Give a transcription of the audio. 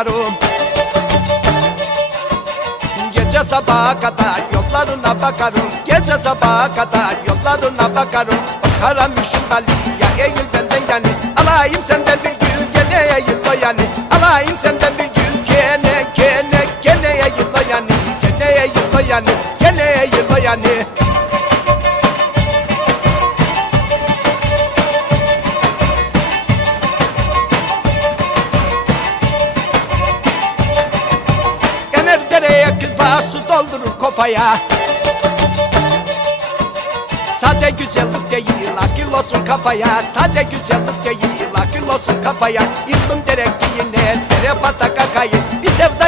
bakarım Gece sabaha kadar yollarına bakarım Gece sabaha kadar yollarına bakarım. O karamışın ya eğil benden yani Alayım senden bir gül gene o yani. Alayım senden bir gül gene gene gene o yani Gene o yani gene o yani kızlar su doldurur kofaya Sade güzellik değil akıl olsun kafaya. Sade güzellik değil akıl olsun kafaya. Yıldım derek yine dere patak akayı Bir sevda